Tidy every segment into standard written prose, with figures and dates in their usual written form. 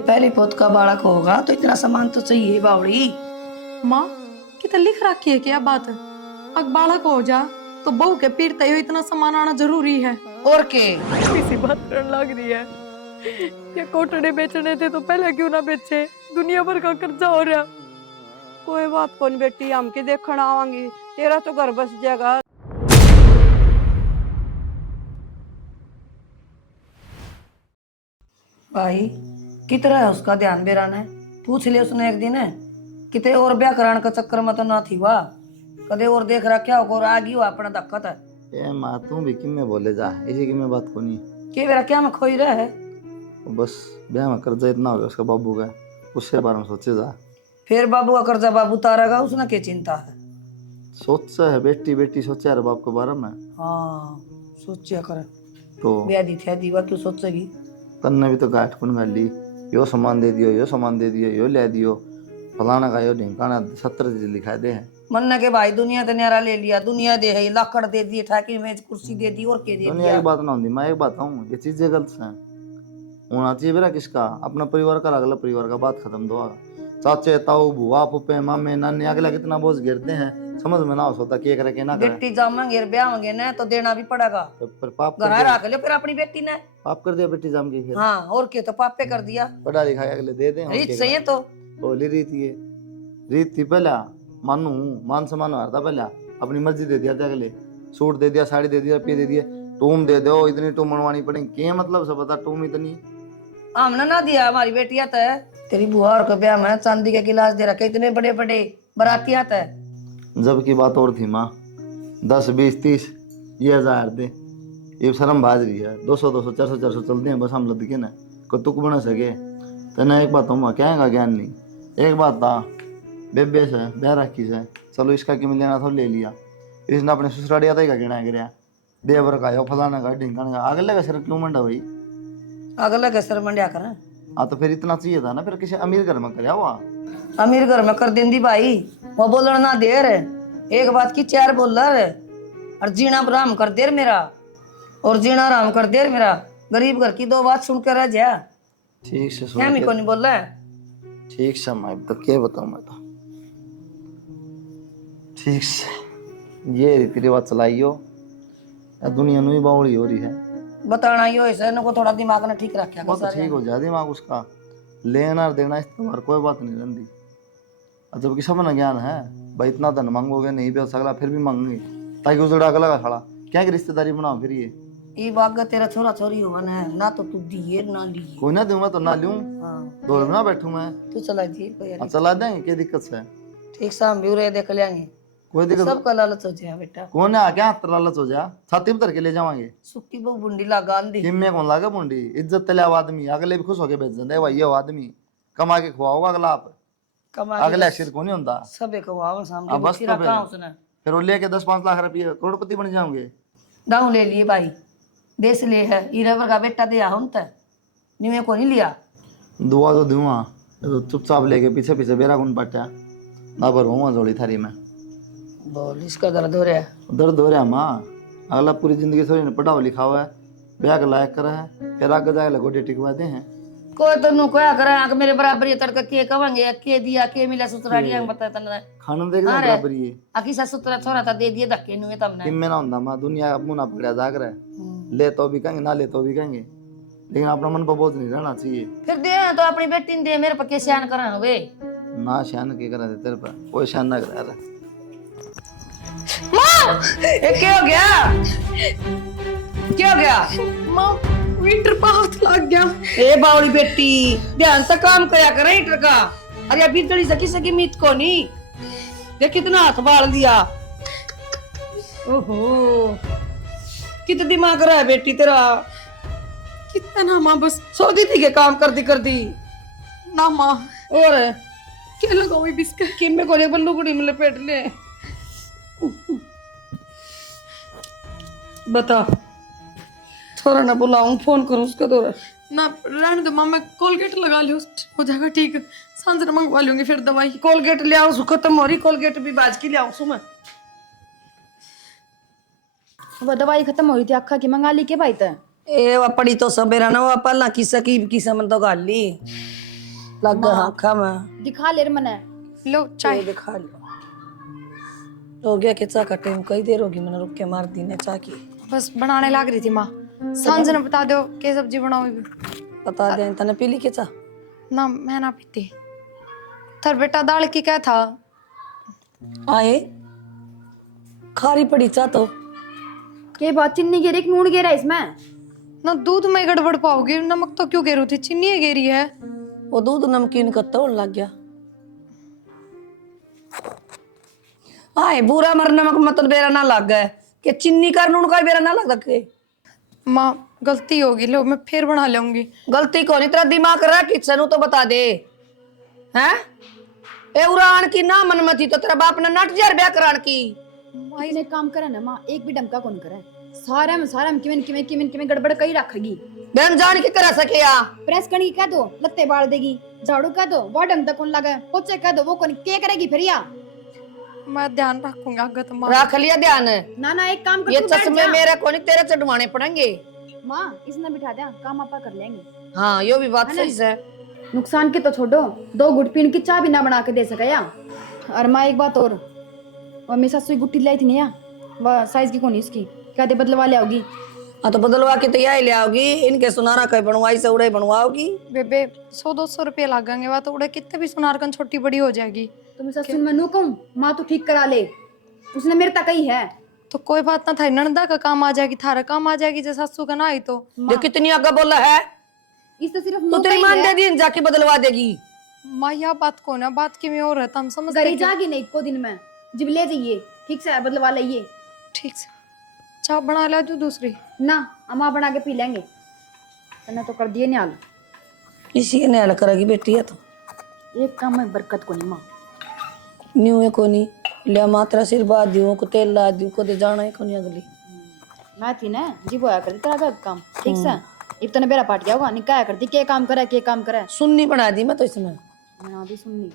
पहले पोत का बालक होगा तो इतना सामान तो चाहिए बावड़ी। माँ कितना लिख रखी है क्या बात? अग बालक हो जा तो बहू के पीड़ते हो इतना सामान आना जरूरी है। और के किसी बात करने लग रही है। ये कोटड़े बेचने थे तो पहले क्यों ना बेचे? दुनिया भर का कर्जा हो रहा। कोई बात कौन बेटी, हम के देखना आवांगी, तेरा तो घर बस जाएगा। भाई कितना है उसका ध्यान बेरान है, पूछ ले उसने एक दिन है किते और ब्याह कराने का चक्कर में तो ना थी वाह कदे और देख रहा क्या होगा और आ गई वो अपना धक्कत है। ए माँ तू भी किम में बोले जा, इसी की में बात को नहीं। के मेरा क्या में खोई रहा है। बस ब्याह में कर्जा इतना हो गया उसका बाबू का, उसके बारे में सोचे जा। फिर बाबू का कर्जा बाबू तारेगा, उसने क्या चिंता है। सोचा है बेटी बेटी सोचा है बाप के बारे में। हाँ सोचिया कर तो ब्याह दी थे दीवा क्यों सोचेगी। तन्ने भी तो गाठ कुन गाल ली, यो सामान दे दियो, यो सामान दे दियो, यो ले दियो, फलाना का यो ढिंकाना 70 चीज लिखा दे हैं। मन के भाई दुनिया का न्यारा ले लिया, दुनिया दे है लाकड़ दे दिए, ठाकी मेज कुर्सी दे दी और के दे दुनिया दिया। की बात ना होती, मैं एक बात हूँ ये चीजें गलत है। होना चाहिए बेरा किसका, अपना परिवार का अगला परिवार का बात खत्म दो। चाचे ताऊ बुआ फुप्पे मामे नाने अगला कितना बोझ गिरते हैं, समझ में ना हो सकता क्या करे क्या ना करे। बेटी जामेंगे ब्याह होंगे ना तो देना भी पड़ेगा, तो पर पाप घर कर दिया, रख लो फिर अपनी बेटी ने। पाप कर दिया बेटी जाम की फिर। हाँ और क्या, तो पापे कर दिया। पढ़ा लिखा अगले दे दे रीत सही है तो बोली रीत ये रीत थी पहला मानू मान सम्मान था पहला, अपनी मर्जी दे दिया था अगले, सूट दे दिया, साड़ी दे दिया, रुपये दे दिए, टूम दे दो, इतनी टूम मनवानी पड़ेगी क्या मतलब से बता, टूम इतनी हमने ना दिया, हमारी बेटी आता है तेरी बुआ और को ब्याह में चांदी के गिलास दे रखे, इतने बड़े बड़े बाराती आता है। जब की बात और थी माँ, 10 20 30 ये 1000 दे, ये शर्म बाज रही है, 200 200 400 400 चलते हैं बस हम लद के ना को तुक बना सके। तो ना एक बात हम क्या है ज्ञान नहीं, एक बात था बेबे से ब्याह रखी से, चलो इसका कि मिल लेना था ले लिया, इसने अपने ससुरालिया था गिना गिरा देवर का यो फलाना का ढिंकाना का अगले का सिर क्यों मंडा भाई। अगला के सर मंडिया कर। हाँ तो फिर इतना चाहिए था ना, फिर किसी अमीर घर में कराया हुआ। अमीर घर में कर देंदी भाई, वो बोलना ना देर एक बात की 4 बोल और जीना आराम कर देर मेरा, और जीना आराम कर देर मेरा। गरीब घर की 2 बात सुन कर रह जा। ठीक से क्या मेरे को नहीं बोल रहा है। ठीक से मैं तो क्या बताऊँ मैं तो ठीक से ये रीति रिवाज चलाइयो, दुनिया में बावड़ी हो रही है। बताना ही हो इसे को थोड़ा दिमाग ने ठीक रखा वो तो ठीक हो जाए दिमाग उसका, लेना और देना इस्तेमाल कोई बात नहीं रहती। जबकि सब ना ज्ञान है भाई, इतना धन मांगोगे नहीं भी हो सकता फिर भी मांगेंगे ताकि उजड़ा अगला का खड़ा क्या की रिश्तेदारी बनाओ फिर ये बाग तेरा छोरा छोरी होगा ना तो तू दिए ना लिए। कोई ना दूंगा तो ना लूं, हाँ दो ना बैठू मैं, तू चला दिए कोई यार। चला देंगे क्या दिक्कत से, ठीक शाम भी उरे देख लेंगे, कोई दिक्कत सबका लालच हो जाए बेटा। कौन है क्या हाथ लालच हो जा, छाती में धर के ले जावांगे सुक्की बहु बुंडी लगा दी। किम्मे कौन लागे मुंडी, इज्जत तले आदमी अगले भी खुश होके भेज देंगे भाई ये आदमी कमा के खुआओगा अगला आप, कमा अगले सिर को नहीं होता सबे को वाव सामने बस फिर तो कहां उसने फिर वो लेके 10-5 लाख रुपये करोड़पति बन जाओगे। दाऊ ले लिए भाई, देश ले है ईरावर का बेटा दिया हम तक निमे को नहीं लिया। दुआ तो दूंगा तो चुपचाप लेके पीछे पीछे बेरा कौन पटा ना पर हूँ जोड़ी थारी में बोल इसका दर्द हो रहा है। दर्द हो रहा माँ, अगला पूरी जिंदगी सोरी ने पढ़ा लिखा हुआ है, ब्याह का लायक करा है, फिर आगे जाए गोटे टिकवाते हैं। कोई तो नु क्या करे आके मेरे बराबर ये तड़का के कहेंगे के दिया के मिला ससुरालिया में बता तने खाना देगा बराबर ये आकी ससुरा छोरा था दे दिए धक्के नुए तमने किम्मे ना होता माँ, दुनिया अब मुना पकड़ा जाग रहा है, ले तो भी कहेंगे ना ले तो भी कहेंगे, लेकिन अपना मन पर बोझ नहीं रहना चाहिए। फिर दे तो अपनी बेटी ने दे, मेरे पर कैसे आन करा वे ना शान के करा दे तेरे पर कोई शान ना करा रहा। मां ये क्या हो गया, क्या हो गया। माँ मीटर पर हाथ लग गया। ए बावड़ी बेटी ध्यान से काम करया कर हीटर का। अरे अभी तड़ी सकी सकी मीत को नहीं देख कितना हाथ बाल दिया। ओहो कितना दिमाग रहा है बेटी तेरा। कितना ना माँ, बस सो दी थी के काम कर दी ना माँ, और क्या लगाओ ये बिस्किट। किम्मे को एक बल्लू कुड़ी में लपेट ले। बता थोड़ा ना बुलाऊं, फोन करूं उसका दौरा ना रहने दो माँ, मैं कोलगेट लगा लूँ हो जाएगा ठीक, सांझ मंगवा लूंगी फिर दवाई। कोलगेट ले आऊं, खत्म हो रही कोलगेट भी बाज की ले आऊं सुमा। वो दवाई खत्म हो रही थी अखा की, मंगा ली के भाई त ए वो पड़ी तो सबेरा ना वो पल्ला की सकी की समन तो गाली लग गया आँखा में। दिखा ले रे मने। लो चाय। ये दिखा लो। हो गया कि चाय का टाइम कई देर होगी, मैंने रुक के मार दी ने चाय की। बस बनाने लग रही थी माँ। सांझ ने बता दो क्या सब्जी बनाओगी। बता दे तने पी ली के चाय? ना मैं ना पीती। थर बेटा दाल की क्या था? आए खारी पड़ी चाय तो। के बात चीनी गिरी कि नून गिरा इसमें? ना दूध में गड़बड़ पाओगी, नमक तो क्यों गिरी थी, चीनी गिरी है। वो दूध नमकीन का तोड़ लग गया। आए बुरा मर नमक मतलब बेरा ना लग गया कि चीनी का नून का बेरा ना लग के। माँ गलती होगी, लो मैं फिर बना लूंगी। गलती कौन, तेरा दिमाग रहा किचन तो बता दे हैं। ए उड़ान की ना मनमती तो तेरा बाप ने नट जार ब्याह करान की। इतने काम करे ना माँ, एक भी डमका कौन करे। सारा में किमें गड़बड़ कई रखेगी। बहन जान के करा सके या प्रेस करनी कह दो लत्ते बाल देगी, झाड़ू कह दो वो ढंग तक कौन लगे, पोछे कह दो वो कौन के करेगी फिर या। मैं ध्यान रखूंगा आगे तो माँ। रख लिया ध्यान। ना एक काम कर, ये तू बैठ चश्मे जा। मेरे को नहीं तेरे चढ़वाने पड़ेंगे। माँ इसने बिठा दिया, काम आपा कर लेंगे। हाँ यो भी बात सही है। नुकसान की तो छोड़ो, 2 घुट पीने की चाय भी ना बना के दे सके या। और माँ एक बात और मेरी सासू की गुट्टी लाई थी नहीं या, वह साइज की कौन है इसकी, कहते बदलवा ले आओगी। हाँ तो बदलवा के तैयार ले आओगी, इनके सुनारा कहीं बनवाई से उड़े बनवाओगी। बेबे 100-200 रुपये लगेंगे, वह तो उड़े कितने भी सुनारकन छोटी बड़ी हो जाएगी। तो मैं ससुर मैं नू कहूँ माँ तू ठीक करा ले, उसने मेरे तक ही है। तो कोई बात ना था, ननदा का काम आ जाएगी, थारा काम आ जाएगी, जैसा सासू का ना आई तो। ये कितनी आगे बोला है, इस तो सिर्फ तो नू तेरी का मान ही दे है। दी जाके बदलवा देगी। माँ यह बात कौन है, बात की में और रहता हम समझते गरी हैं। जागी नहीं को दिन में जब ले जाइए, ठीक से बदलवा लाइए। ठीक से चाय बना ला तू दूसरी। ना अम्मा बना के पी लेंगे, तने तो कर दिए न्याल। इसी के न्याय करेगी बेटी है तो। एक काम में बरकत को नहीं माँ। न्यू है कोनी लिया मात्रा सिर बाद दियो को तेल ला दियो को दे जाना है कोनी अगली। मैं थी ना जी बोया कर तेरा घर काम ठीक से। एक तने बेरा पाट गया होगा, निकाया करती के काम करे। सुन्नी बना दी मैं तो इसमें। मैं भी सुननी।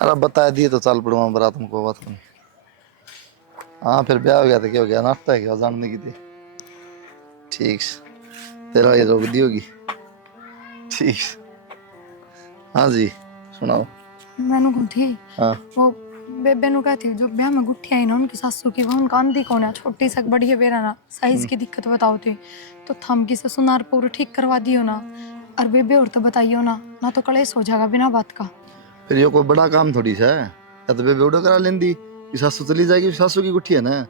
अरे बता दिए तो चल पड़ूंगा बरात तुमको बात करनी। हाँ फिर ब्याह हो गया तो क्या हो गया, नाश्ता है क्या जानने की थी। ठीक तेरा ये रोक दी होगी। ठीक हाँ जी सुनाओ। मैंने को थी हाँ वो बेबे नु कहती जो ब्याह में गुट्ठी आई ना उनकी सासू की, वो उनका आंधी कौन है, छोटी सा बड़ी है बेरा ना, साइज की दिक्कत बताओ थी तो थम की से सुनार पूरा ठीक करवा दियो ना। और बेबे और तो बताइयो ना तो कलेश हो जाएगा बिना बात का। फिर ये कोई बड़ा काम थोड़ी सा है, या तो बेबे उड़ो करा लेंदी कि सासू चली जाएगी, सासू की गुट्ठी है ना।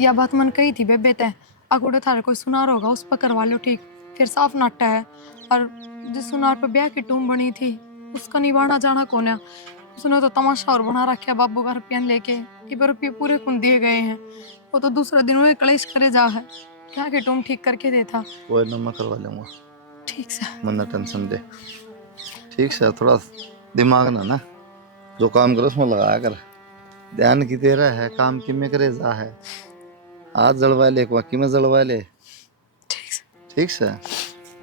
यह बात मन कही थी बेबे ते, अगोड़े थारे कोई सुनार होगा उस पर करवा लो ठीक, फिर साफ नाटा है। और जिस सुनार पर ब्याह की टूम बनी थी उसका निभाना जाना कौन है, उसने तो तमाशा और बना रखा बाबू का रुपया लेके, कि रुपये पूरे कुन दिए गए हैं। वो तो दूसरा दिन वही कलेश करे जा है, क्या के टूम ठीक करके देता। कोई ना मैं करवा लूंगा, ठीक से मन्ना टेंशन दे। ठीक से थोड़ा दिमाग ना जो काम करो उसमें लगाया कर, ध्यान की तेरा है काम कि में करे जा है। आज जलवा ले एक वाकई में जलवा ले। ठीक से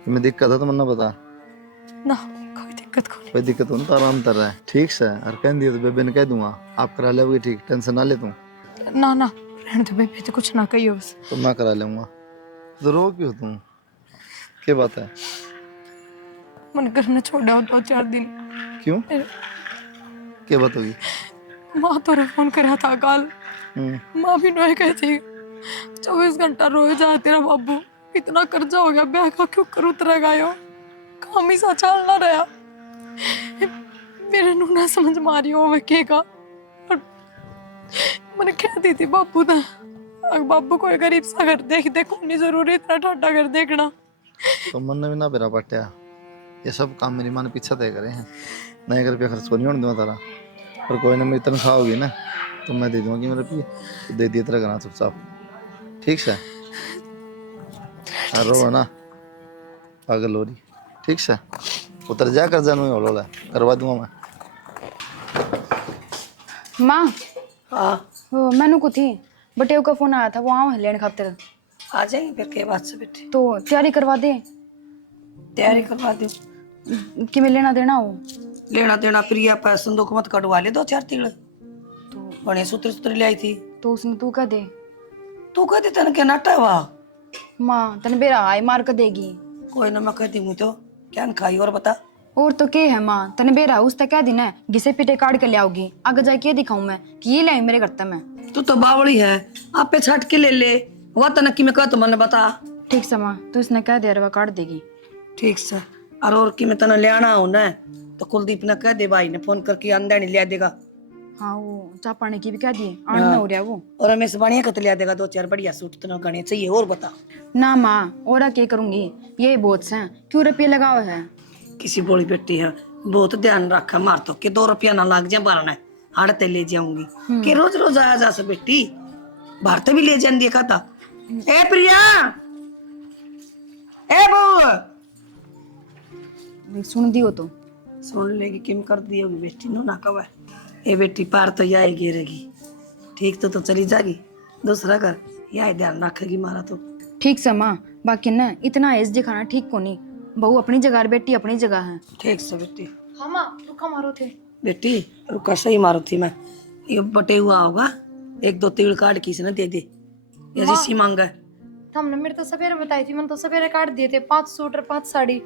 तुम्हें दिक्कत है तो मन्ना बता, ना कोई दिक्कत को नहीं। कोई दिक्कत हो तो आराम कर रहा है। ठीक से और कह दिया तो बेबे ने कह दूंगा आप करा लोगे, ठीक टेंशन ना ले तू। ना रहने दो बेबे, तो कुछ ना कहियो बस। तो मैं करा लूंगा। तो रो क्यों तुम, क्या बात है? मन घर ने छोड़ा हो 2-4 दिन। क्यों क्या बात होगी? माँ तो फोन करा था कल, माँ भी नोए कहती 24 घंटा रोए जा तेरा बाबू, इतना कर्जा हो गया ब्याह का क्यों कर उतर गयो, काम ही सा चल ना रहा। मेरे नू ना समझ मारी हो वके का। और मैंने कहती थी बाबू ना, अगर बाबू कोई गरीब सा घर देख नहीं जरूरी इतना ठाटा घर देखना। तो मन ने भी ना बेरा पट्या, ये सब काम मेरी माँ ने पीछे तय करे हैं, नहीं कर रुपया खर्च को नहीं होने दूंगा तारा। पर कोई ना मेरी तनख्वाह होगी ना तो मैं दे दूंगा कि मेरे रुपये तो दे दिए तेरा करना चुपचाप। ठीक से रो ना पागल हो रही। ठीक से उतर जा कर जानू होलो करवा दूंगा मैं। माँ हाँ वो मैनू को थी बटेव का फोन आया था, वो आओ लेने खातिर। आ जाएंगे फिर के बात से बेटे। तो तैयारी करवा दे। तैयारी करवा दो कि मैं लेना देना हो लेना देना प्रिया पर संदूक मत कटवा ले 2-4 तिल तो बड़े सूत्र ले आई थी। तो उसने तू कह दे। तू कहती तन के नाटा हुआ माँ तने बेरा आई मार कर देगी। कोई ना मैं कहती हूँ तो क्या न खाई और बता। और तो के है माँ, तने बेरा उस तक क्या दिन है घिसे पिटे काट के ले आओगी, आगे जाके ये दिखाऊं मैं कि ये लाई मेरे घर तक मैं। तू तो बावड़ी है, आप पे छट के ले ले। वह तो नक्की में कह तो मन बता। ठीक से माँ, तो इसने कह दिया वह काट देगी। ठीक से। और कि मैं तना ले आना हो ना तो कुलदीप ने कह दे, भाई ने फोन करके अंदर नहीं ले देगा। हाँ वो चाह पानी की भी कह दिए, आने ना हो रहा वो। और रमेश बढ़िया कत ले देगा 2-4 बढ़िया सूट तना गणे चाहिए। और बता। ना माँ और क्या करूंगी, ये बहुत से क्यों रुपये लगाओ है। किसी बोली बेटी है, बहुत ध्यान रखा, मार तो के 2 रुपया ना लाग जाए बारह हाड़ते ले जाऊंगी कि रोज रोज आया जा से बेटी भारत भी ले जान देखा था। ए प्रिया, ए बहू, सुन दियो तो सुन लेगी किम कर दी होगी बेटी नो ना कवा। ए बेटी पार तो यही गिरेगी, ठीक तो चली जाएगी दूसरा घर, यही ध्यान रखेगी मारा तो। ठीक से माँ, बाकी न इतना एज दिखाना ठीक को नहीं। बहू अपनी जगह, बेटी अपनी जगह है। ठीक से बेटी। हाँ माँ, रुका मारो थे। बेटी रुका, सही मारो थी मैं। ये बटे हुआ होगा, 1-2 तिल काट किसी ने दे दे, ये जिसकी मांगा है। हमने मेरे तो सवेरे बताई थी, मैंने तो सवेरे काट दिए थे 5 सूट और 5 साड़ी।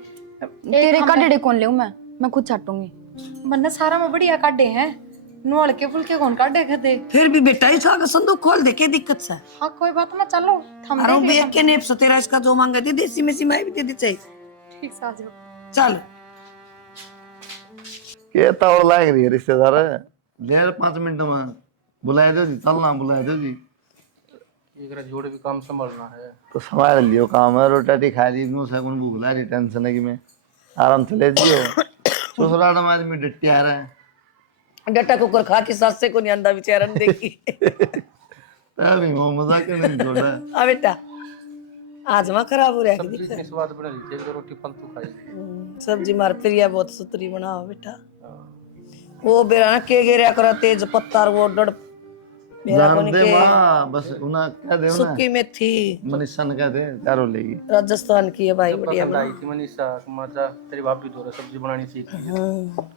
तेरे काटे कौन ले मैं खुद छाटूंगी। मैंने सारा में बढ़िया काटे हैं, नुआल के फुलके कौन काटे खदे। फिर भी बेटा इसका का संदूक खोल दे, क्या दिक्कत से। हाँ कोई बात ना, चलो हम अरे देख बेग के नेप से तेरा इसका जो मांगा दे देसी में सी मैं भी दे दे चाहिए। ठीक से आ जाओ। चल के तावड़ लाग रही है रिश्तेदार, ले 5 मिनट में बुलाए दो जी, चलना बुलाए दो जी। एक जोड़ भी काम संभालना है तो संभाल लियो काम है, रोटी खा ली मुँह से कौन भूख ला रही, टेंशन है कि मैं आराम से ले जियो। ससुराल में आदमी डट्टी आ रहा है, डट्टा कुकर खा के सास से को नहीं अंदा बेचारा ने देखी। तभी वो मजाक नहीं छोड़ा। आ बेटा आज मां खराब हो रहा है कि सब्जी इतनी स्वाद बना रही थी, एक दो रोटी फालतू खाई। सब्जी मार प्रिया बहुत सुतरी बनाओ बेटा। वो बेरा ना के गेरिया करा तेज पत्ता वो डड़ मेरा को जान नहीं दे के माँ, बस उन्हें कह दे ना, सुक्की मेथी मनीषा ने कह दे चारों लेगी। राजस्थान की है भाई, बढ़िया पसंद आई थी मनीषा, मजा तेरी भाभी तो सब्जी बनानी सीख ली।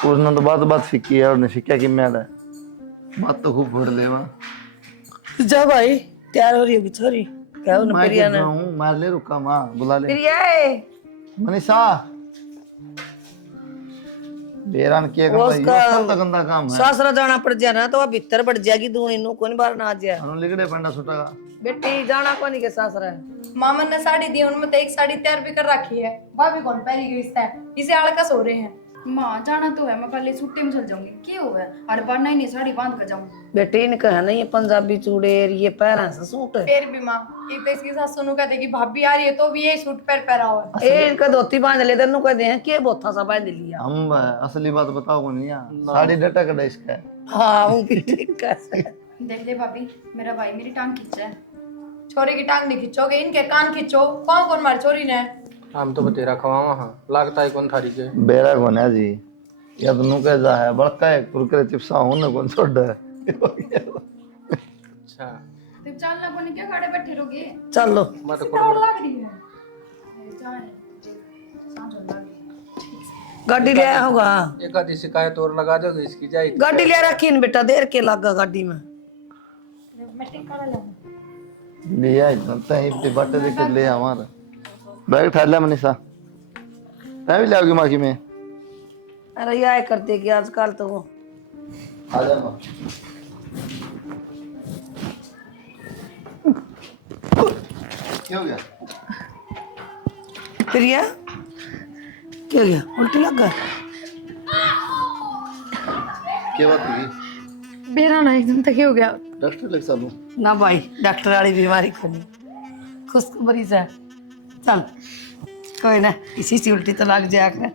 उसने तो बात सीखी है और ने सीखा कि मैं बात तो खूब फोड़ ले वहाँ। जा भाई तैयार हो रही होगी छोरी, क्या उन मैं प्रिया कह ने। रहा हूँ मार ले, रुका माँ बुला ले। प्रिया मनीषा बेरान किया वो करता उसका है, ये गंदा काम है। सासरा जाना पड़ जाए ना तो वह भीतर बढ़ जाएगी दूनी नु कौन बार ना आ जाए। अनु लिगड़े पंडा छोटा का बेटी जाना कौन के सासरा है। मामा ने साड़ी दी, उनमें तो एक साड़ी तैयार भी कर रखी है, भाभी कौन पहली गई इससे, इसे आलकस हो रहे हैं। माँ जाना तो है, मैं पहले छुट्टी में चल जाऊंगी, क्यों हो है हर बार नई नई साड़ी बांध कर जाऊँ। बेटी इनका है ना ये पंजाबी चूड़ेर ये पैर से सूट है। फिर भी माँ, एक तो इसकी सासू नु कहते कि भाभी आ रही है तो भी यही सूट पहरा हुआ है। ए इनका धोती बांध ले तेनू कहते हैं कि बोथा सा बांध लिया। हम असली बात बताओ को नहीं यार, साड़ी डटा कटा इसका है। हाँ वो भी ठीक है। देख ले भाभी, मेरा भाई मेरी टांग खींचा है। छोरे की टांग नहीं खिंचोगे, इनके कान खिंचो। कौन कौन मार छोरी ने। हम तो बतेरा खवावा, हाँ लागता है कौन थारी के। बेरा कौन है जी, या तो नु कह जा है बड़का है कुरकुरे चिप्सा हूं ना कौन छोड़ है। अच्छा तो चलना कोनी क्या, गाड़े बैठे रहोगे। चलो मैं तो और लग रही है। गाड़ी ले आया होगा, एक आधी शिकायत और लगा दोगे इसकी जाए। गाड़ी ले रखी न बेटा, देर के लगा गाड़ी में। मैं टिक्का लाऊं। लिया इतना ही पे बाटे दे के ले हमारा बैग उठा ले मनीषा, मैं भी लाऊंगी माँ की में। अरे यह करते कि आजकल तो वो आ जा माँ। क्या हो गया? प्रिया क्या गया, उल्टी लग गया। क्या बात हुई? बेरा ना एकदम तक हो गया। डॉक्टर लग सालू ना भाई डॉक्टर वाली बीमारी को नहीं, खुशखबरी से चल कोई ना, इसी से उल्टी तो लग जाया कर,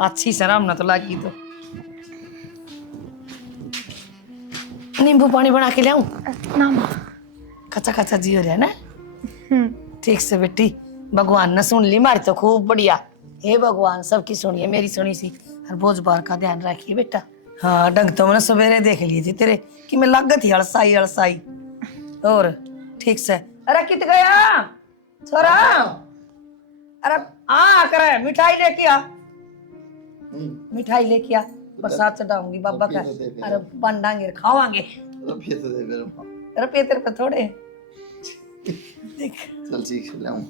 अच्छी शराब ना तो लगी तो। नींबू पानी बना के ले आऊं? ना माँ। कच्चा कच्चा जी हो रहा है ना। ठीक से बेटी, भगवान ने सुन ली मारी तो खूब बढ़िया। हे भगवान सबकी सुनिए, मेरी सुनी सी, हर बोझ बार का ध्यान रखिए बेटा। हाँ डंग तो मैंने सवेरे देख लिए थे तेरे कि मैं लागत ही अलसाई अलसाई। और ठीक से अरे कित गया छोरा, अरे हाँ करे मिठाई लेके आ, मिठाई लेके आ, प्रसाद चढ़ाऊंगी बाबा का। अरे बंडांगे खावांगे, रुपये तो दे मेरे माँ। रुपये तेरे पे थोड़े देख। चल ठीक से ले आऊं,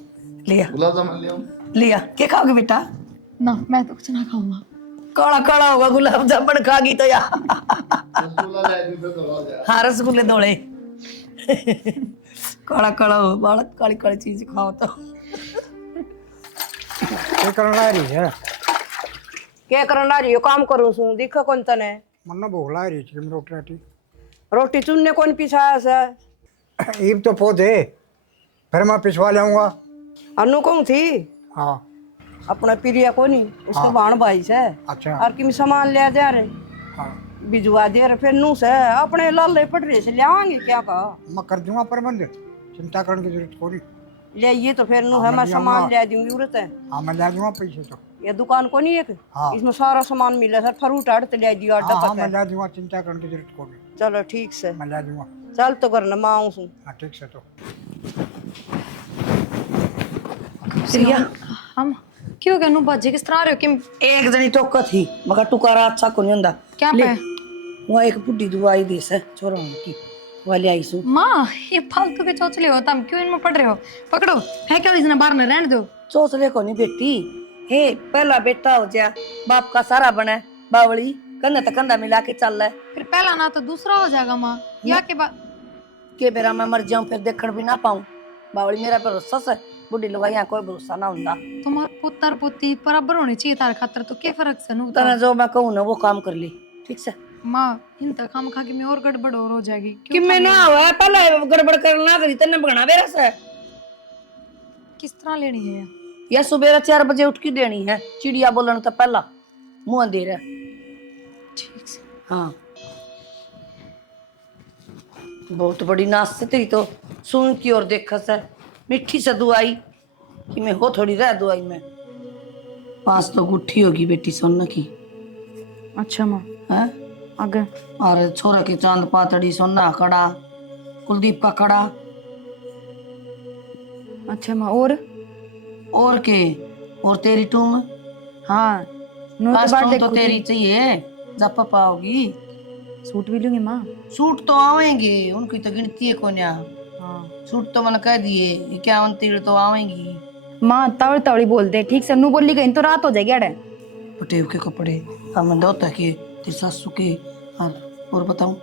लिया गुलाब जामुन ले आऊं। लिया, क्या खाओगे बेटा? ना मैं तो कुछ ना खाऊंगा। काला काला होगा गुलाब जामुन खागी तो यार। हाँ रसगुल्ले दौड़े। काला काला हो बालक काली काली चीज खाओ तो ये करना रही है क्या करना रही हो काम करूँ सू दिखा कौन तने मन्ना भूख ला रही थी रोटी राटी रोटी चुनने कौन पिसाया से ईब तो पौधे फिर मैं पिछवा लाऊंगा। अनु कौन थी हाँ अपना प्रिया को नहीं उसका बाण भाई से अच्छा और किम सामान ले दे रहे हाँ भिजवा दे रहे फिर नू से अपने लाले पटरे से ले आएंगे क्या कहा मैं कर दूंगा प्रबंध, चिंता करने की जरूरत थोड़ी। ले ये तो फिर नू हाँ, है मैं मैं सामान लियाऊंगा। ले दूंगी उरत है हाँ मैं ले दूंगा पैसे तो। ये दुकान को नहीं एक हाँ। इसमें सारा सामान मिला सर फ्रूट आड़ ले दिया हाँ हाँ डब्बा मैं ले दूंगा, चिंता करने की जरूरत थोड़ी। चलो ठीक से मैं ले दूंगा। चल तो करना मैं आऊँ सू हाँ ठीक से तो प्रिया हम क्यों कहनू बाजे किस तरह आ रहे हो कि एक जनी टोका थी मगर टुकारा अच्छा को नहीं हुंदा। क्या ले, पे वो एक बुढ़ी दवाई दे से छोरा की वाली आई सु। माँ ये फालतू के चौचले हो तुम क्यों इनमें पड़ रहे हो? पकड़ो है क्या इसने बाहर न रहने दो। चौचले को नहीं बेटी हे पहला बेटा हो जा बाप का सारा बने बावली कंधा तक कंधा मिला के चल रहा है फिर पहला ना तो दूसरा हो जाएगा माँ या के बाद के बेरा मैं मर जाऊं फिर देखण भी ना पाऊं। बावली मेरा भरोसा से बुढ़ी लोग यहाँ कोई भरोसा ना हुंदा। तुम्हारा पुत्र पुत्री बराबर होनी चाहिए तार खातर तो क्या फर्क से नू तना जो मैं कहूँ ना वो काम कर ली ठीक से माँ इन तक हम खा के मैं और गड़बड़ और हो जाएगी कि मैं ना हुआ पहले गड़बड़ करना करी तने बगना बेरा से किस तरह लेनी है ये? या सुबह 4 बजे उठ के देनी है चिड़िया बोलन तो पहला मुंह दे रहा ठीक से हाँ बहुत बड़ी नाश से तेरी तो सुन की और देखा सर मिठी से दुआई कि मैं हो थोड़ी रह दुआई में 5 तो गुट्ठी होगी बेटी सोना की अच्छा माँ है आगे और छोरा के चांद पातड़ी सोना कड़ा कुलदीप का कड़ा अच्छा माँ और के और तेरी टूम हाँ नो तो पाँच बात टूम तो देखो तेरी चाहिए जब पापा होगी सूट भी लूंगी माँ। सूट तो आवेंगे उनकी तो गिनती है कोन्या। हाँ सूट तो मैंने कह दिए 51 तीड़ तो आवेंगी। माँ तावड़ी तावड़ी बोलते ठीक से नू बोली गई तो रात हो जाएगी अड़े पटेव के कपड़े हम होता के तेरे सासू के और बताऊं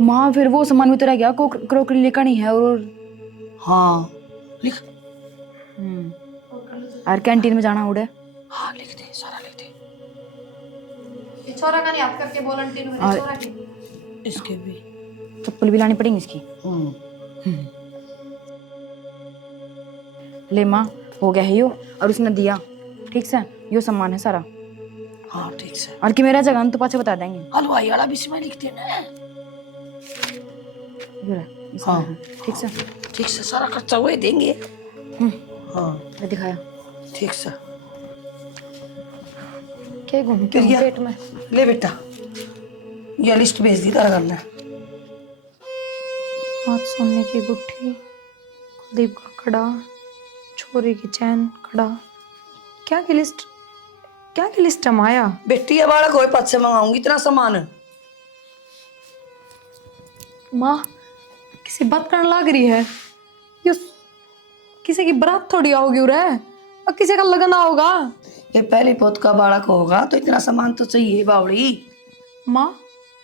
माँ फिर वो सामान भी तो रह गया क्रोकरी लेकर है और हाँ लिख और कैंटीन में जाना उड़े हाँ लिख दे सारा लिख दे छोरा का नहीं आप करके वॉलंटियर हो और- छोरा की इसके भी चप्पल भी लानी पड़ेंगी इसकी। ले माँ हो गया है यो और उसने दिया ठीक से यो सामान है सारा हाँ ठीक से और कि मेरा जगह तो पाछे बता देंगे। हलवाई वाला भी इसमें लिख देना यो रहा, ये हाँ सामान है, ठीक से ठीक से सारा खर्चा वही देंगे। हाँ ये दिखाया ठीक से क्या घूम के प्रिया, पेट में ले बेटा ये लिस्ट भेज दी तारा करना हाथ सोने की गुट्ठी कुलदीप का कड़ा छोरी की चैन कड़ा क्या की लिस्ट है माया। बेटी ये बालक होए पास से मंगाऊंगी इतना सामान। माँ किसी बात करने लग रही है ये किसी की बारात थोड़ी आओगी उरे और किसी का लगन होगा। ये पहली पोत का बालक होगा तो इतना सामान तो चाहिए बावड़ी। माँ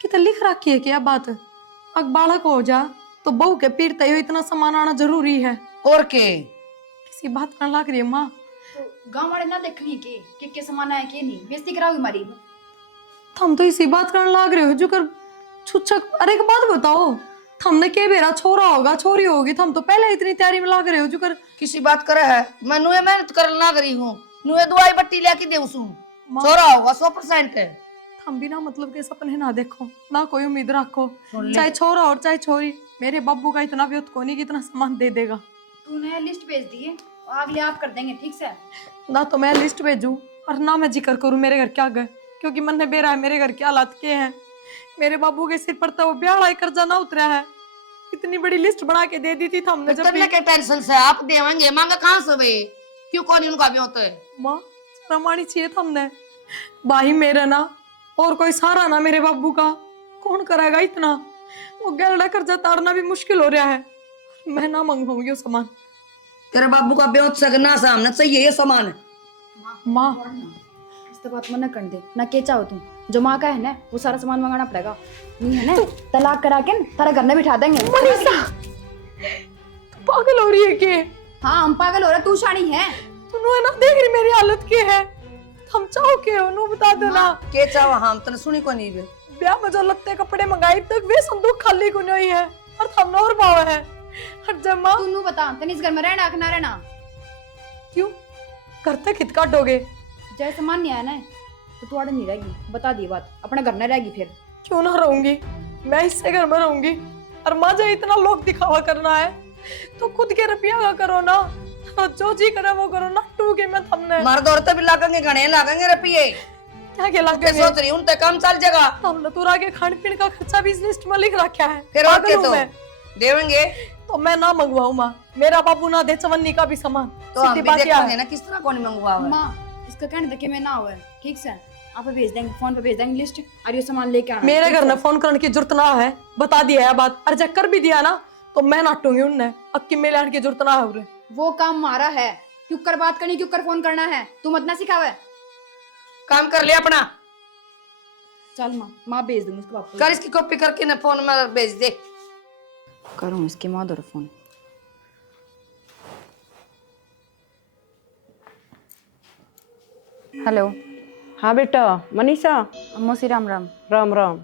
कितना लिख रखी है क्या बात अग बालक हो जा तो बहू के पीरते हो इतना सामान आना जरूरी है। और के किसी बात करने लग रही है माँ। तो गांव वाले ना देखनी के सामान आए के नहीं बेइज्जती कराओगी हमारी। हम तो इसी बात करने लग रहे हो जो कर छुच्छक। अरे एक बात बताओ हमने के बेरा छोरा होगा छोरी होगी हम तो पहले इतनी तैयारी में लग रहे हो जो कर किसी बात करे है मैं नुए मेहनत कर ना करी हूँ नुए दवाई बट्टी लेके देऊ सू छोरा होगा 100%। हम बिना मतलब के सपने ना देखो ना कोई उम्मीद रखो सुन ले। चाहे छोरा और चाहे छोरी मेरे बब्बू का इतना व्यर्थ कोनी की इतना सामान दे देगा। तूने लिस्ट भेज दी है अगले आप कर देंगे ठीक से। ना तो मैं लिस्ट भेजूं और ना मैं जिक्र करूं मेरे घर क्या गए क्योंकि मन ने बेरा है मेरे घर के हालात के हैं। मेरे बाबू के सिर पर तो वो ब्याह कर्जा ना उतरा है। इतनी बड़ी लिस्ट बना के दे दी थी हमने जब भी। के टेंशन से आप देवेंगे मांगा कहाँ से वे क्यों कौन उनका भी होता है। माँ रमानी चाहिए था हमने भाई मेरा ना और कोई सहारा ना मेरे बाबू का कौन करेगा इतना। वो गहरा कर्जा तारना भी मुश्किल हो रहा है। मैं ना मंगवाऊंगी वो सामान तेरे बाबू का ब्योत सगना सामने चाहिए ये सामान। माँ इस तो बात मना कर दे ना, के चाहो तुम जो माँ का है ना वो सारा सामान मंगाना पड़ेगा। नहीं है ना तलाक करा के तारा घर में बिठा देंगे। मनीषा तू पागल हो रही है के? हाँ हम पागल हो रहे, तू शानी है। तू है ना देख रही मेरी हालत के है। हम चाहो के हो बता देना। के चाहो हम तने सुनी को नहीं बे। ब्याह में जो लगते कपड़े मंगाए तक वे संदूक खाली को नहीं है और थमना और पावा है। हट जा माँ। तू बता तने इस घर में रहना कि ना रहना? क्यों घर तक हित काटोगे? जय सामान नहीं आया ना तो तू आड़े नहीं रहेगी, बता दी बात, अपने घर में रहेगी फिर। क्यों ना रहूंगी, मैं इससे घर में रहूंगी। और माँ जो इतना लोग दिखावा करना है तो खुद के रुपया का करो ना, जो जी करे वो करो ना। टूके में थमने मर्द औरतें भी लागेंगे, घने लागेंगे रुपये। क्या क्या के लगे सोच रही उनते काम चल जाएगा। हमने तो आगे खान पीन का खर्चा भी इस लिस्ट में लिख रखा है। फिर और पागल के हूँ तो मैं। देवेंगे तो मैं ना मंगवाऊं माँ, मेरा बाबू ना दे चवन्नी का भी सामान। तो हम सीधी भी बात यह देखेंगे है। ना किस तरह कौन मंगवावे। माँ इसका कहने देखे मैं ना हुआ ठीक से, आप भेज देंगे, फोन पे भेज देंगे लिस्ट और ये सामान लेके आना। मेरे घर में फोन करने की जरूरत ना है, बता दिया है बात। और जब कर भी दिया ना तो मैं नाटूंगी उनने, अक्की में लाने की जरूरत ना है उरे। वो काम हमारा है, क्यों कर बात करनी, क्यों कर फोन करना है, तू मत ना सिखावे। काम कर ले अपना। चल माँ भेज दूंगी उसके बाप कर इसकी कॉपी करके ना फोन में भेज दे। करूँ इसके माँ दो फोन। हेलो हाँ बेटा मनीषा। मौसी राम राम। राम राम।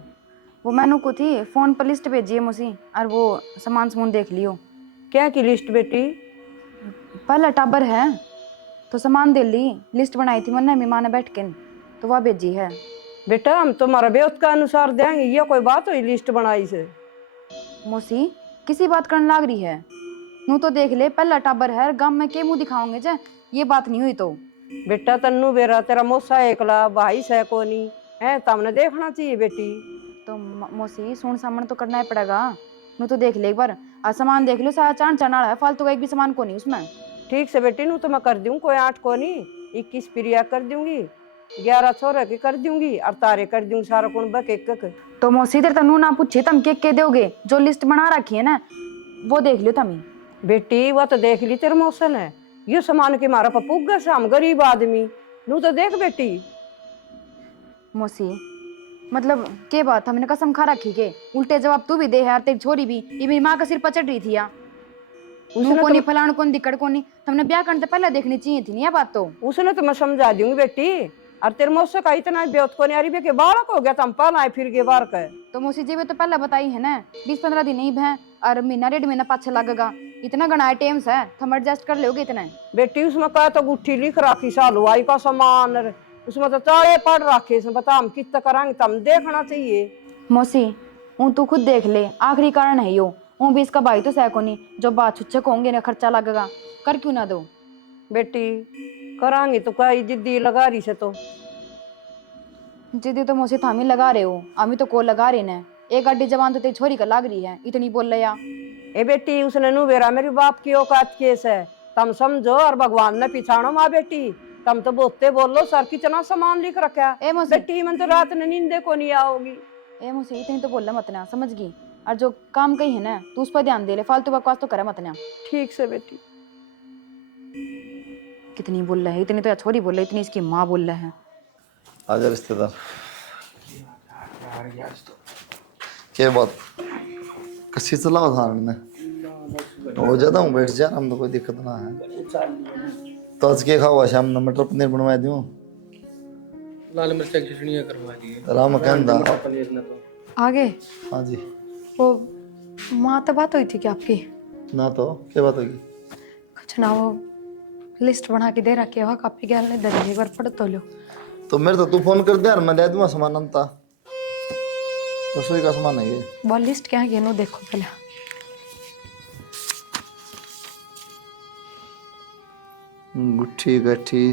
वो मैनू को थी फोन पर लिस्ट भेजिए मौसी, और वो सामान देख लियो। क्या की लिस्ट बेटी? पहला टाबर है तो सामान दे ली, लिस्ट बनाई थी मैंने मेहमान ने बैठ के तो वह भेजी है। बेटा हम तुम्हारा ब्योत का अनुसार देंगे, ये कोई बात हुई लिस्ट बनाई से? मौसी किसी बात करने लाग रही है, नू तो देख ले पहला टाबर है, गांव में के मुंह दिखाओगे जे ये बात नहीं हुई तो। बेटा तन्नू बेरा तेरा मोसा एकला भाई से कोनी है, तमने देखना चाहिए बेटी। तो मौसी सुन सामने तो करना ही पड़ेगा, नू तो देख ले एक बार, आ सामान देख लो, सारा चांद चना है, फालतू का एक भी सामान को नहीं उसमें। ठीक से बेटी नू तो मैं कर दूं, कोई 8 को नहीं 21 प्रिया कर दूंगी, 11 छोरे की कर दूंगी और तारे कर दूंगी, सारा कुण बक एक। तो मौसी तेरे तनु ना पूछे तुम के दोगे, जो लिस्ट बना रखी है ना वो देख लियो तुम। बेटी वो तो देख ली तेरे मौसल है, ये सामान के मारा पप्पू से हम गरीब आदमी, नू तो देख बेटी। मौसी मतलब के बात, हमने कसम खा रखी के उल्टे जवाब तू भी दे है, तेरी छोरी भी, ये मेरी माँ का सिर पर चढ़ रही थी या उसने कोनी फलाण कोनी दिक्कत कोनी, तुमने ब्याह करने से पहले देखनी चाहिए थी ये बात। तो उसने तो मैं समझा दूंगी बेटी, और तेरे मौसे का इतना ब्योत को नहीं, अरे के बालक हो गया तुम पाला है फिर के बार का। तो मौसी जी तो पहले बताई है ना 20-15 दिन ही भै और महीना 1.5 महीना पाछे लगेगा, इतना गना टेम्स है, तुम एडजस्ट कर लोगे इतना। बेटी उसमें कहा तो गुट्ठी लिख रखी सालुआई का सामान, उसमें तो चाड़े पड़ रखे, इसमें बता हम कितना कराएंगे, तुम देखना चाहिए। मौसी हूँ तू खुद देख ले, आखिरी कारण है यो, हूँ भी इसका भाई तो सैकोनी, जो बात छुच्छे को होंगे ना खर्चा लगेगा, कर क्यों ना दो। बेटी करांगी तो कई जिद्दी लगा रही से, तो जिद्दी तो मौसी थामी लगा रहे हो, अमी तो को लगा रहे ने, एक गाड़ी जवान तो तेरी छोरी का लाग रही है, इतनी बोल रहा। ए बेटी उसने नू बेरा मेरे बाप की औकात केस है, तुम समझो और भगवान ने पिछाड़ो माँ बेटी, तुम तो बोलते बोलो सर कितना सामान लिख रखा है। ए मौसी बेटी मन तो रात ने नींदे को नहीं आओगी। ए मौसी इतनी तो बोलना मत ना, समझ गई, और जो काम कही है ना तू उस पर ध्यान दे ले, फालतू बकवास तो करे मत ना। ठीक से बेटी। कितनी बोल रहा है, इतनी तो छोरी बोल रही, इतनी इसकी माँ बोल रहा है। आजा रिश्तेदार। क्या बात कसी चलाओ धारण ने हो जाता हूँ, बैठ जा, हम तो कोई दिक्कत ना है। तो आज के खाओ शाम ने मटर पनीर बनवा दूँ, लाल मिर्च की चटनी करवा दिए। राम कहंदा पनीर ने तो आगे हाँ जी। वो माँ तो बात हुई थी क्या आपकी? ना तो क्या बात होगी? कुछ ना, वो लिस्ट बना के दे रखी है, कापी गैल ने दे एक बार पढ़ तो लो। तो मेरे तो तू फोन कर दे यार, मैं ले दूंगा सामान, अंता रसोई का सामान है ये। वो लिस्ट क्या है नो देखो पहले। गुट्ठी गट्ठी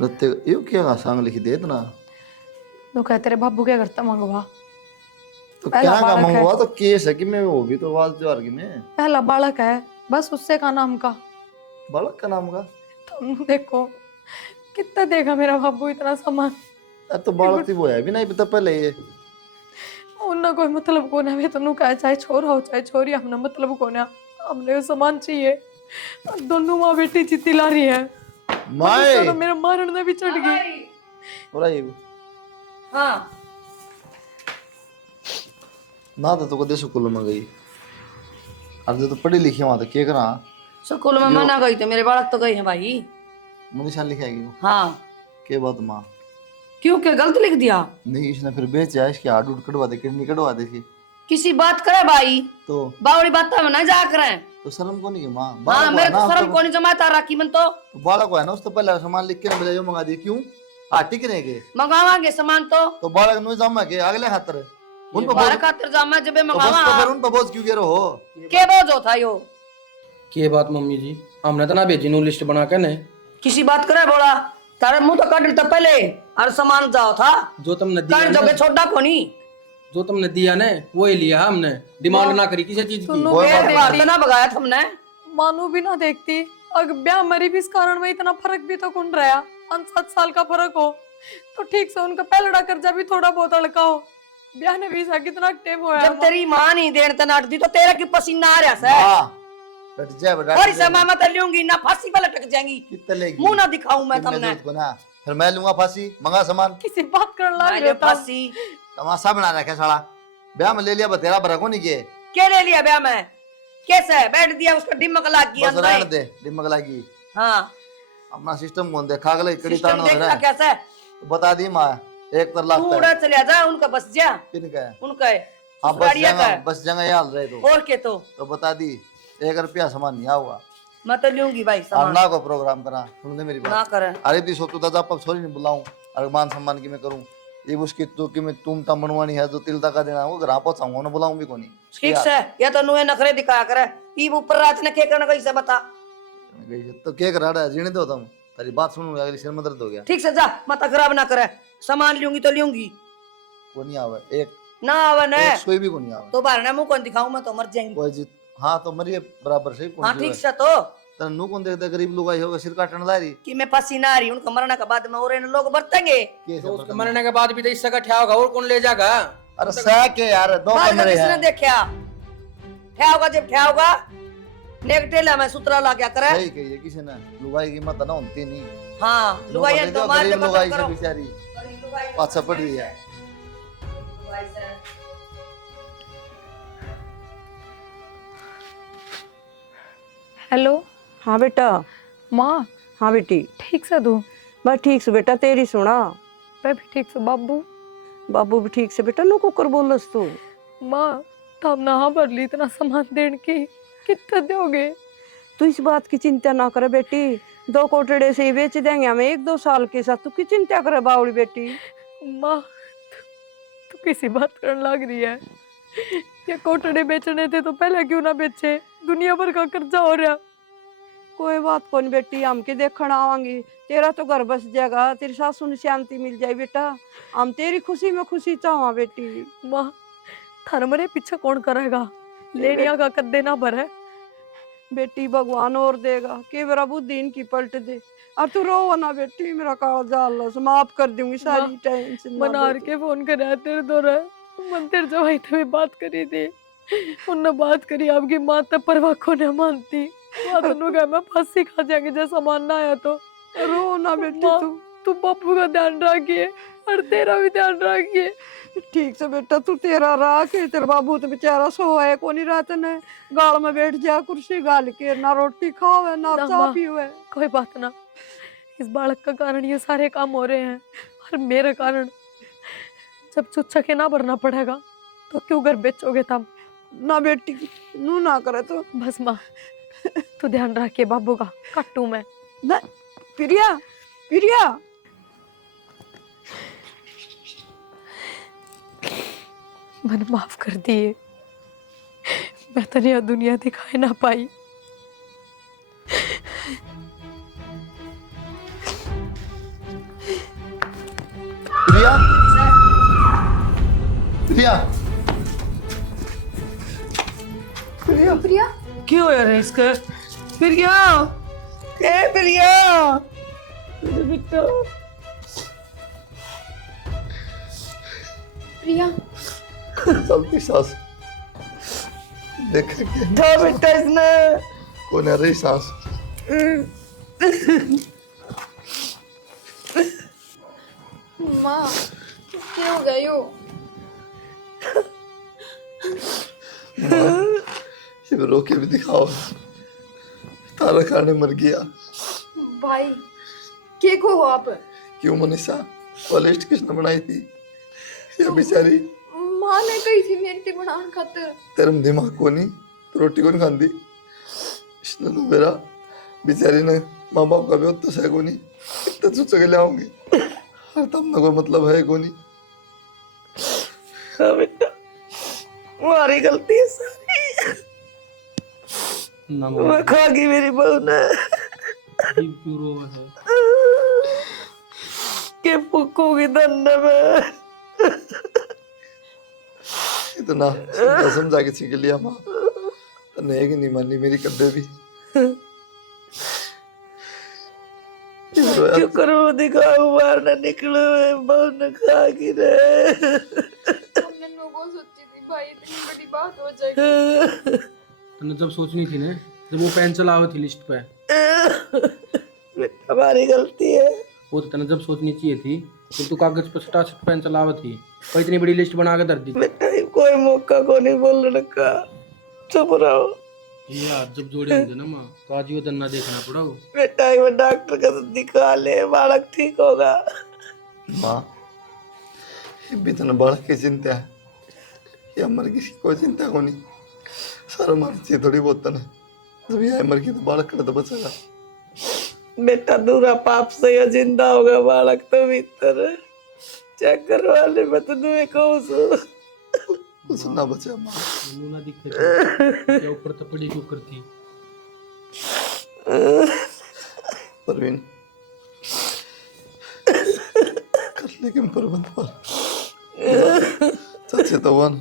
रत्ते यो क्या सांग लिखी दे इतना, तो कह तेरे बाबू क्या करता मंगवा, तो पहला क्या का बालक है। मंगवा, तो केस है कि मैं वो भी तो आवाज ज्वार की में पहला बालक है बस, उससे का नाम का बालक का नाम का। तुम देखो कितना देखा मेरा बाबू इतना सामान, अब तो बालक थी वो है भी नहीं पता पहले ये। उन्ना कोई मतलब को ना, वे तो नु कहा चाहे छोरा हो चाहे छोरी, हमने मतलब को ना, हमने वो सामान चाहिए। दोनों माँ बेटी चित्ती रही है। माए तो मेरा मारने में भी चढ़ गई। पूरा ये हाँ ना तो कदे स्कूल में गई अब जो तो पढ़ी लिखी वहां तो क्या करा स्कूल में मना गई तो मेरे बालक तो गए हैं भाई। निशान लिखाएगी वो हाँ के बात माँ क्यों क्या गलत लिख दिया? नहीं इसने फिर बेचा इसकी हार्ड उड कटवा दे किडनी कटवा दे इसकी किसी बात करे भाई तो बावड़ी बात में ना जा करें। तो शर्म को नहीं की माँ हाँ मेरे तो शर्म तो को नहीं जमाता राखी मन तो बालक है ना उससे पहले सामान लिख के ना भेजा मंगा दिए क्यों आटी के के मंगावांगे सामान तो बालक नु जमा के अगले खातर उन पर बारह खातर जामा जब तो मंगावा फिर उन पर बोझ क्यों गिरो हो के बोझ होता यो? के बात मम्मी जी हमने तो ना भेजी नु लिस्ट बना के ने किसी बात करे बोला तारे मुंह तो कट तो पहले और सामान जाओ था जो तुमने कर दिया दोगे ना, छोटा कोनी जो तुमने दिया ने वो ही लिया हमने डिमांड ना करी किसी चीज की। सुनो कोई बे, बात बात देखती, ना बगाया था हमने। मानू भी ना देखती अगर ब्याह मरी भी इस कारण में इतना फर्क भी तो कौन रहा। 5-7 साल का फर्क हो तो ठीक से उनका पहलड़ा कर्जा भी थोड़ा बहुत अड़का हो। ब्याह ने भी सा कितना टेम होया। जब तेरी माँ नहीं देन तनाट दी तो तेरा की पसीना आ रहा से हट जाए बेटा और इसे मैं मत लूंगी ना फांसी पे लटक जाएंगी। कितने लेगी मुंह ना दिखाऊं मैं कितने तुमने जरूरत को ना फिर मैं लूंगा फांसी मंगा सामान किसी बात कर ला मैं रहे ले फांसी तमाशा बना रखा साला ब्याह में ले लिया बतेरा भरा को नहीं किए के ले लिया ब्याह में कैसे बैठ दिया उसका डिमक लाग गया बस रहने दे दिमाग लगी हाँ अपना सिस्टम कौन देखा अगले कड़ी सिस्टम तान हो देखा रहा है कैसे तो बता दी माँ एक तर तू लगता उड़ा है चले जा उनका बस जा किन का है उनका है हाँ बस ससुरालिया का जगह है। बस जगह याद रहे और के तो बता दी 1 रुपया सामान नहीं आऊगा मैं तो लूंगी भाई और सामान ना को प्रोग्राम करा सुन दे मेरी ना बात करे अरे दी सो तू दादा पर छोरी नहीं बुलाऊं और मान सम्मान की मैं करूं ये उसकी तो कि मैं तुम तम बनवानी है जो तिल तक देना वो घर पहुंचाऊंगा ना बुलाऊं भी कोनी ठीक से या तो नुए नखरे दिखाया करे ई ऊपर रात ने के करना कैसे बता तो क्या करा रहा है जीने दो तुम तेरी बात सुनूंगा अगली सिर में दर्द हो गया ठीक से जा मत खराब ना करे सामान लूंगी तो लूंगी को नहीं आवे एक ना आवे ने सोई भी को नहीं आवे तो बाहर ना मुंह कौन दिखाऊं मैं तो मर जाएंगी। कोई जीत हाँ तो मरिए बराबर से हाँ कौन ठीक सी से तो तनु कौन देखता गरीब लोग आई होगा सिर काटने दारी कि मैं पसीना आ रही उनका मरने के बाद में और इन लोग बरतेंगे तो उसके मरने के बाद भी तो इससे का ठा होगा और कौन ले जाएगा। अरे सह के यार 2 बाद में कमरे किसने हैं देखा ठा होगा जब ठा होगा नेगटेला में सुतरा ला क्या करे सही कही है किसी ने लुगाई की मत ना होती नहीं हाँ लुगाई तो मार के लुगाई खत्म से करो बेचारी लुगाई पाछा पड़ रही है से हेलो हाँ बेटा माँ हाँ बेटी ठीक से तू? बस ठीक से बेटा तेरी सुना मैं भी ठीक से बाबू। बाबू भी ठीक से बेटा नु कुकर बोलस तू माँ तब ना भर ली इतना सामान देने की कितना दोगे? तू इस बात की चिंता ना करे बेटी 2 कोटड़े से ही बेच देंगे हमें 1-2 साल के साथ तू की चिंता करे बावड़ी बेटी माँ तू किसी बात करने लग रही है। ये कोटड़े बेचने थे तो पहले क्यों ना बेचे? दुनिया भर का कर्जा हो रहा। कोई बात कौन बेटी हम के देखण आवांगी तेरा तो घर बस जाएगा तेरी सासू ने शांति मिल जाए बेटा हम तेरी खुशी में खुशी चाहवा बेटी माँ थारे मरे पीछे कौन करेगा? लेनिया का कद्दे ना भरे। बेटी भगवान और देगा के मेरा बुद्धि इनकी पलट दे और तू रो ना बेटी मेरा कागजा अल्लाह माफ कर दूंगी सारी टेंशन मनार के फोन कर रहे तेरे दौरे मंदिर जवाई थे बात करी थी उनने बात करी आपकी माँ तब परवाह को नहीं मानती माँ दोनों कहा मैं फांसी खा जाएंगे जैसा मानना आया तो रो ना बेटी माँ, तू तू बापू का ध्यान रखिए और तेरा भी ध्यान रखिए। ठीक से बेटा तू तेरा राख तेरा बाबू तो बेचारा सोया है कोनी रात ने गाल में बैठ जा कुर्सी गाल के ना रोटी खाओ ना ना चाय माँ। पीवे कोई बात ना इस बालक का कारण ये सारे काम हो रहे हैं और मेरे कारण जब चुच्चा के ना भरना पड़ेगा तो क्यों घर बेचोगे तब? ना बेटी नू ना करे तो बस माँ तू ध्यान रखिए बाबू का कट्टू मैं ना प्रिया प्रिया मैंने माफ कर दिए मैं तो यह दुनिया दिखाई ना पाई। प्रिया प्रिया प्रिया प्रिया क्यों है रे इसका प्रिया ए प्रिया बेटा प्रिया चलती सास देख के था बेटा इसने कौन आ रही सांस? माँ क्या हो गया यो? ये रो के भी दिखाओ, तारा खाने मर गया। भाई के को हो आप? क्यों मनीषा, वो लिस्ट किसने बनाई थी? ये बेचारी माँ ने कही थी मेरी ते बनाने खातिर। तेरे में दिमाग को नहीं तो रोटी को नहीं खाती। इसने तो मेरा बेचारी ने माँ बाप का भी उत्तर है को नहीं, इतना सोच के ले आऊंगी और तब ना कोई मतलब है को नहीं। हाँ बेटा, हमारी गलती है सारी। ना मैं खा गई मेरी बहू ने क्यों रो है? के फूकूंगी धन्ने में। इतना समझा के सीख लिया माँ, तने एक नहीं मानी मेरी कदे भी। क्यों करो दिखाओ, बाहर ना निकलो, बहू ने खा गई रे। हमने लोगों सोची थी भाई इतनी बड़ी बात हो जाएगी। तने जब सोचनी थी ना, जब वो पेन चलावे थी लिस्ट पे, बेटा हमारी गलती है। वो तो तने जब सोचनी चाहिए थी कि तू कागज पर छटाछट पेन चलावे थी, और इतनी बड़ी लिस्ट बना के धर दी। बेटा कोई मौका को नहीं बोलने का, चुप रहो। ये हाथ जब जोड़े होंगे ना माँ, तो आज वो धन्ना देखना पड़ा हो। बेटा वो डॉक्टर का दिखा ले, बालक ठीक होगा। माँ ये भी तो बालक की चिंता है, ये अमर की कोई चिंता को नहीं। सारा मार चाहिए थोड़ी बहुत है, जब ये मर गई तो बालक कर तो बचेगा। बेटा दूरा पाप से या जिंदा होगा बालक तो भीतर चेक करवा ले। मैं तो तुम्हें कहूँ सो कुछ ना बचे माँ। नूना दिक्कत है, क्या ऊपर तो पड़ी क्यों करती? परवीन कर लेकिन प्रबंध पर चाचे तो वन